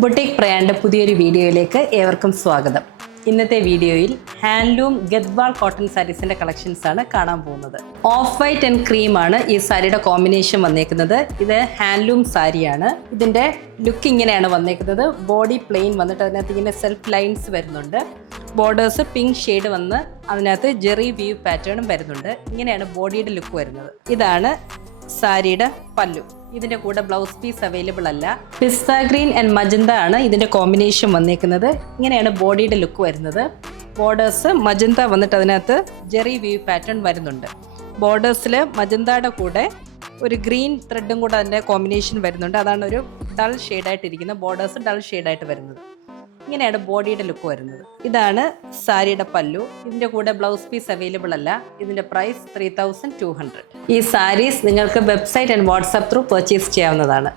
Boutique brand പുതിയൊരു വീഡിയോയിലേക്ക് ഏവർക്കും സ്വാഗതം. ഇന്നത്തെ വീഡിയോയിൽ ഹാൻഡ്ലൂം ഗദ്വാൾ കോട്ടൺ സാരീസിൻ്റെ കളക്ഷൻസ് ആണ് കാണാൻ പോകുന്നത്. ഓഫ് വൈറ്റ് ആൻഡ് ക്രീം ആണ് ഈ സാരിയുടെ കോമ്പിനേഷൻ വന്നേക്കുന്നത്. ഇത് ഹാൻഡ്ലൂം സാരിയാണ്. ഇതിൻ്റെ ലുക്ക് ഇങ്ങനെയാണ് വന്നേക്കുന്നത്. ബോഡി പ്ലെയിൻ വന്നിട്ട് അതിനകത്ത് ഇങ്ങനെ സെൽഫ് ലൈൻസ് വരുന്നുണ്ട്. ബോർഡേഴ്സ് പിങ്ക് ഷെയ്ഡ് വന്ന് അതിനകത്ത് ജെറി വീവ് പാറ്റേണും വരുന്നുണ്ട്. ഇങ്ങനെയാണ് ബോഡിയുടെ ലുക്ക് വരുന്നത്. ഇതാണ് സാരിയുടെ പല്ലു. ഇതിൻ്റെ കൂടെ ബ്ലൗസ് പീസ് അവൈലബിൾ അല്ല. പിസ്ത ഗ്രീൻ ആൻഡ് മജന്ത ആണ് ഇതിൻ്റെ കോമ്പിനേഷൻ വന്നേക്കുന്നത്. ഇങ്ങനെയാണ് ബോഡിയുടെ ലുക്ക് വരുന്നത്. ബോർഡേഴ്സ് മജന്ത വന്നിട്ട് അതിനകത്ത് ജെറി വീവ് പാറ്റേൺ വരുന്നുണ്ട്. ബോർഡേഴ്സിൽ മജന്തയുടെ കൂടെ ഒരു ഗ്രീൻ ത്രെഡും കൂടെ അതിൻ്റെ കോമ്പിനേഷൻ വരുന്നുണ്ട്. അതാണ് ഒരു ഡൾ ഷെയ്ഡായിട്ടിരിക്കുന്നത്. ബോർഡേഴ്സ് ഡൾ ഷെയ്ഡായിട്ട് വരുന്നത്. ഇങ്ങനെയാണ് ബോഡിയുടെ ലുക്ക് വരുന്നത്. ഇതാണ് സാരിയുടെ പല്ലു. ഇതിൻ്റെ കൂടെ ബ്ലൗസ് പീസ് അവൈലബിൾ അല്ല. ഇതിൻ്റെ പ്രൈസ് 3200. ഈ സാരീസ് നിങ്ങൾക്ക് website and WhatsApp through purchase ചെയ്യാവുന്നതാണ്.